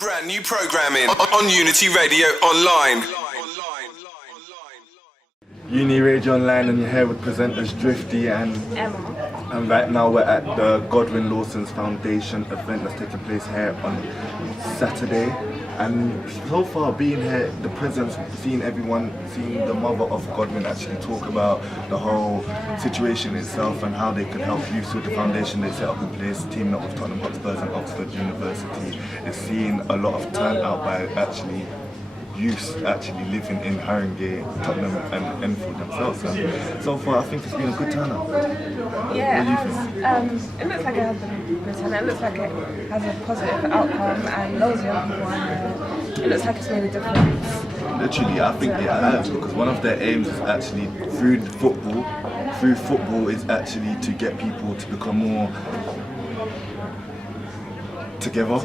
Brand new programming on Unity Radio Online. Uni Radio Online, and you're here with presenters Drifty and Emma. And right now we're at the Godwin Lawson Foundation event that's taking place here on Saturday. And so far being here, the presence, seeing everyone, seeing the mother of Godwin actually talk about the whole situation itself and how they could help youth with the foundation they set up in place, teaming up with Tottenham Hotspurs and Oxford University, is seeing a lot of turnout by actually youth actually living in Haringey, Tottenham and Enfield themselves. And so far I think it's been a good turnout. Yeah, What do you think? it looks like it has been a good turnout. It looks like it has a positive outcome and loads of young people on there. It looks like it's made a difference. Literally, I think it has, because one of their aims is actually through football is actually to get people to become more together.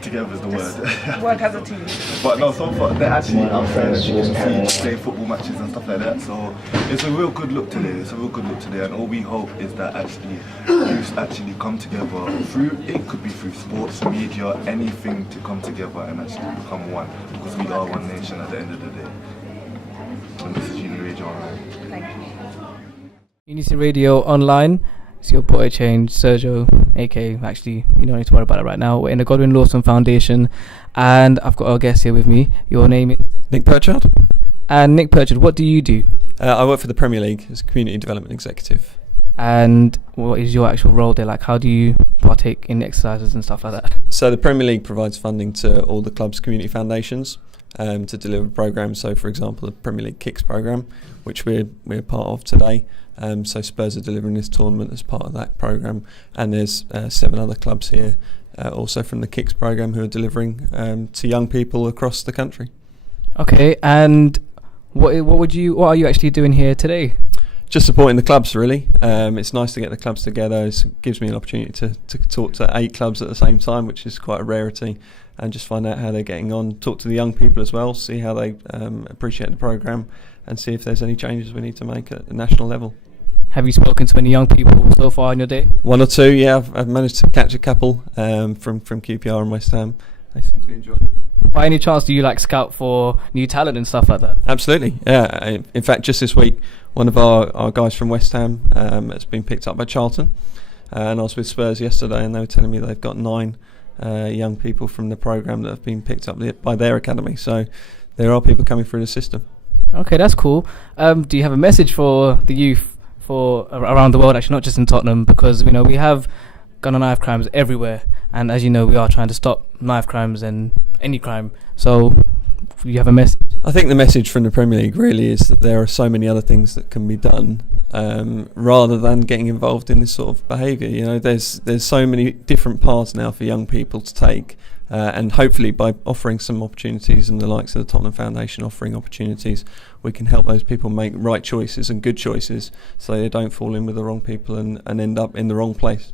Together is the word. Work as a team. But no, so far they're actually outside, as you can see, playing football matches and stuff like that. So it's a real good look today. And all we hope is that actually youth actually come together through. It could be through sports, media, anything to come together and actually become one, because we are one nation at the end of the day. And this is Uni Radio Online. Thank you. Unity Radio Online. It's your boy Change, Sergio, aka, actually, you don't need to worry about it right now. We're in the Godwin Lawson Foundation, and I've got our guest here with me. Your name is? Nick Purchard. And Nick Purchard, what do you do? I work for the Premier League as a Community Development Executive. And what is your actual role there? Like, how do you partake in exercises and stuff like that? So the Premier League provides funding to all the club's community foundations to deliver programs. So, for example, the Premier League Kicks program, which we're part of today. So Spurs are delivering this tournament as part of that program, and there's 7 other clubs here, also from the Kicks program, who are delivering to young people across the country. Okay, and what are you actually doing here today? Just supporting the clubs, really. It's nice to get the clubs together. It gives me an opportunity to talk to 8 clubs at the same time, which is quite a rarity, and just find out how they're getting on. Talk to the young people as well, see how they appreciate the programme, and see if there's any changes we need to make at the national level. Have you spoken to any young people so far in your day? 1 or 2, yeah. I've managed to catch a couple from QPR and West Ham. They seem to be enjoying it. By any chance, do you scout for new talent and stuff like that? Absolutely, yeah. In fact, just this week, one of our guys from West Ham has been picked up by Charlton, and I was with Spurs yesterday, and they were telling me they've got 9 young people from the programme that have been picked up by their academy. So there are people coming through the system. Okay, that's cool. Do you have a message for the youth for around the world, actually, not just in Tottenham, because we have gun and knife crimes everywhere, and as you know, we are trying to stop knife crimes and any crime. So you have a message? I think the message from the Premier League really is that there are so many other things that can be done rather than getting involved in this sort of behaviour. There's so many different paths now for young people to take, and hopefully by offering some opportunities, and the likes of the Tottenham Foundation offering opportunities, we can help those people make right choices and good choices, so they don't fall in with the wrong people and end up in the wrong place.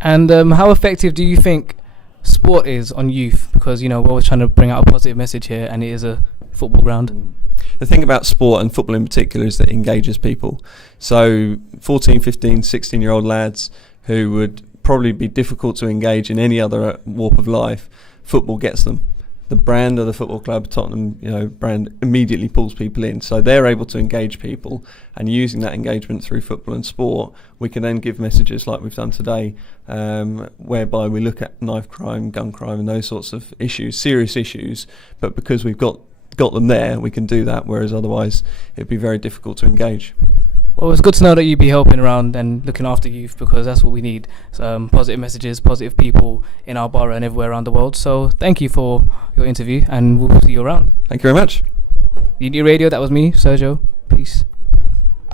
And how effective do you think sport is on youth? Because we're always trying to bring out a positive message here, and it is a football ground. The thing about sport, and football in particular, is that it engages people. So 14, 15, 16-year-old lads who would probably be difficult to engage in any other walk of life, football gets them. The brand of the football club, Tottenham, brand, immediately pulls people in. So they're able to engage people, and using that engagement through football and sport, we can then give messages like we've done today, whereby we look at knife crime, gun crime, and those sorts of issues, serious issues. But because we've got them there, we can do that, whereas otherwise it'd be very difficult to engage. Well, it's good to know that you'd be helping around and looking after youth, because that's what we need. Positive messages, positive people in our borough and everywhere around the world. So thank you for your interview, and we'll see you around. Thank you very much. Unity Radio, that was me, Sergio. Peace.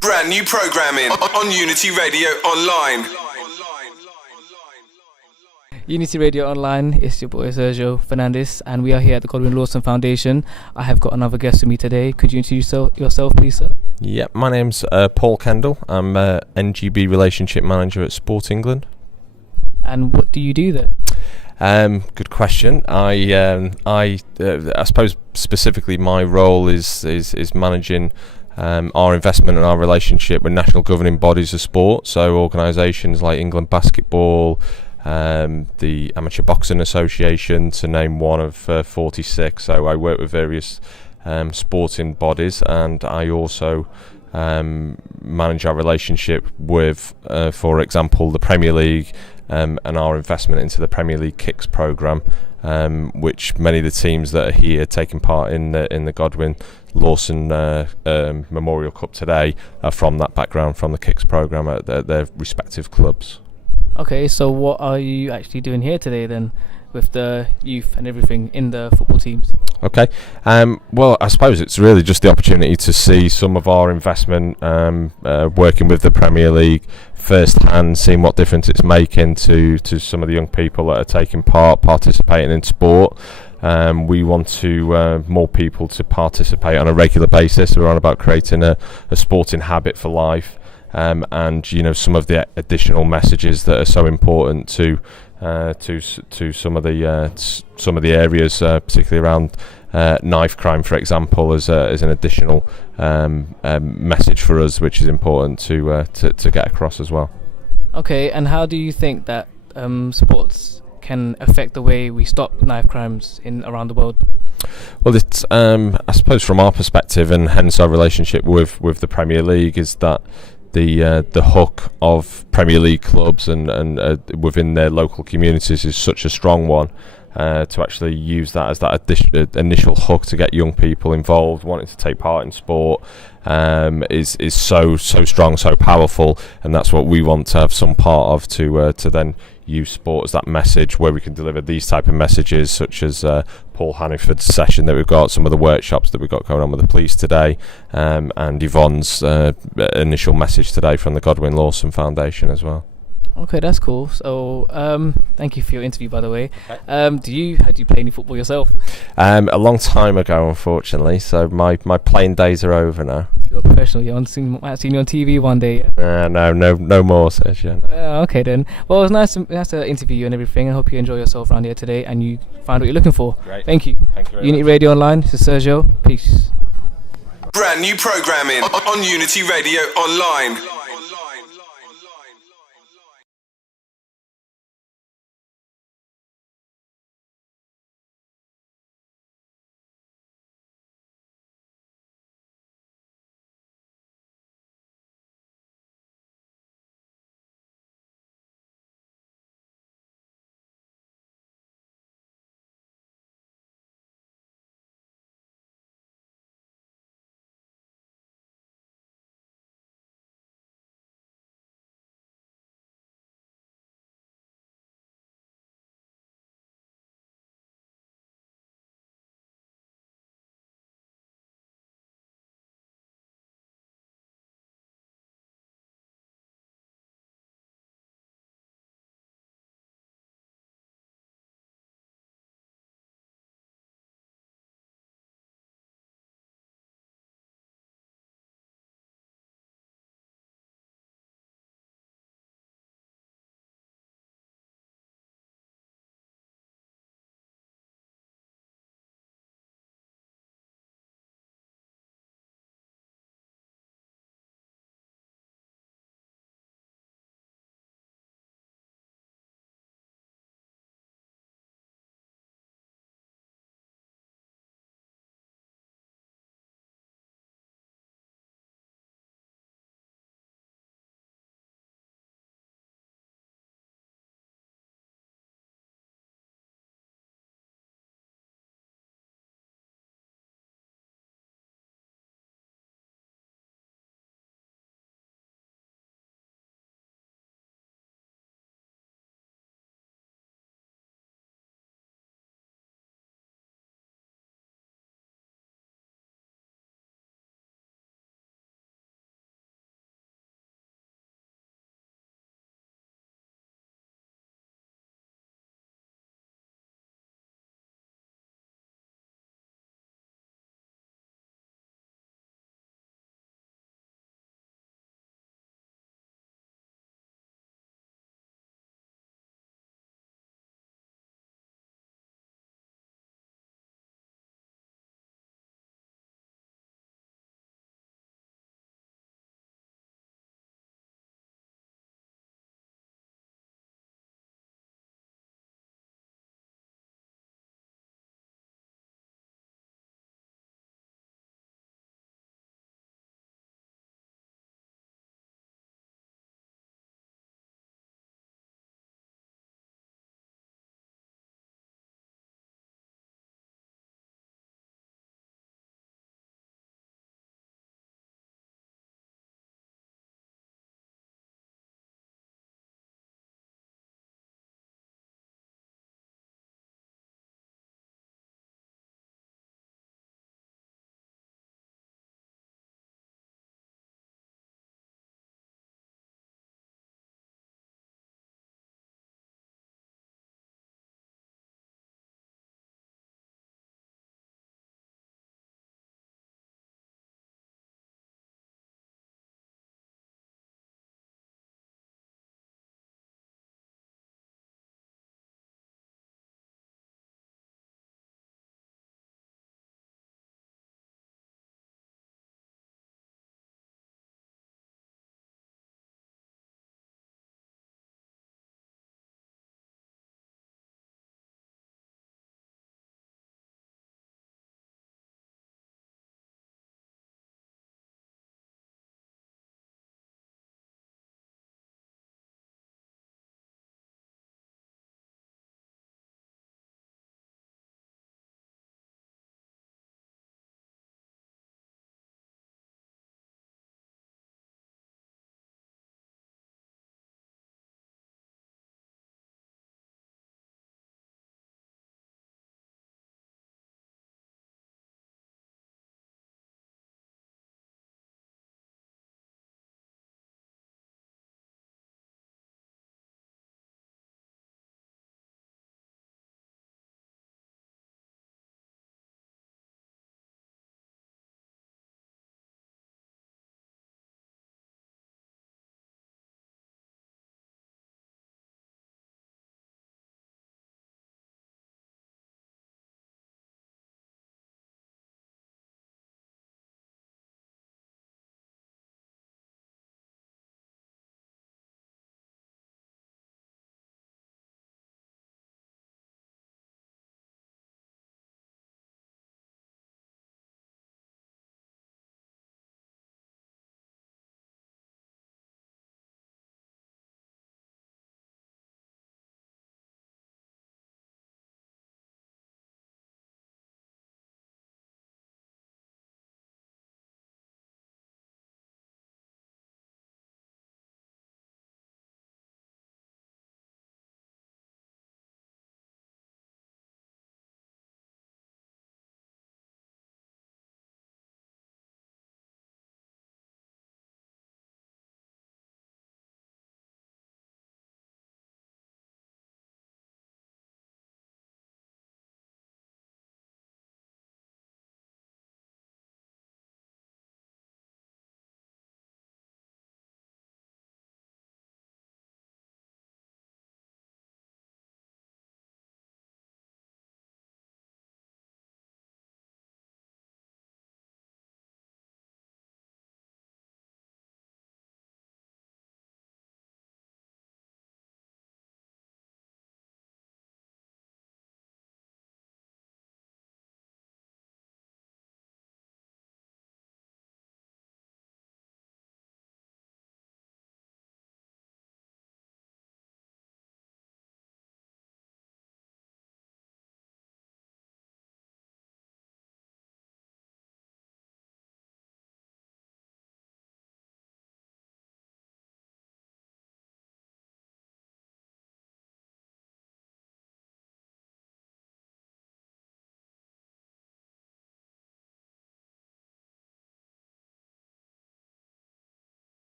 Brand new programming on Unity Radio Online. Unity Radio Online, it's your boy Sergio Fernandez, and we are here at the Godwin Lawson Foundation. I have got another guest with me today. Could you introduce yourself, please, sir? Yeah, my name's Paul Kendall. I'm NGB Relationship Manager at Sport England. And what do you do there? Good question. I suppose specifically my role is managing our investment and our relationship with national governing bodies of sport, so organisations like England Basketball, the Amateur Boxing Association, to name one of 46. So I work with various sporting bodies, and I also manage our relationship with, for example, the Premier League, and our investment into the Premier League Kicks programme, which many of the teams that are here taking part in the Godwin Lawson Memorial Cup today are from that background, from the Kicks programme at their respective clubs. Okay, so what are you actually doing here today then, with the youth and everything in the football teams? Okay, well, I suppose it's really just the opportunity to see some of our investment working with the Premier League firsthand, seeing what difference it's making to some of the young people that are taking part, participating in sport. We want to more people to participate on a regular basis. We're on about creating a sporting habit for life, and some of the additional messages that are so important to some of the areas, particularly around knife crime, for example, as an additional message for us, which is important to get across as well. Okay, and how do you think that sports can affect the way we stop knife crimes around the world? Well, it's I suppose from our perspective, and hence our relationship with the Premier League, is that the hook of Premier League clubs and within their local communities is such a strong one. To actually use that as that initial hook to get young people involved, wanting to take part in sport, is so strong, so powerful, and that's what we want to have some part of, to then use sport as that message, where we can deliver these type of messages, such as Paul Hanniford's session that we've got, some of the workshops that we've got going on with the police today, and Yvonne's initial message today from the Godwin Lawson Foundation as well. Okay, that's cool. So, thank you for your interview, by the way. Okay. Do you play any football yourself? A long time ago, unfortunately. So my playing days are over now. You're a professional. I've seen you on TV one day. No more, Sergio. No. Okay then. Well, it was nice to interview you and everything. I hope you enjoy yourself around here today and you find what you're looking for. Great. Thank you. Thank you very Unity much. Radio Online. This is Sergio. Peace. Brand new programming on Unity Radio Online.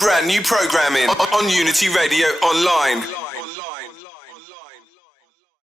Brand new programming on Unity Radio Online.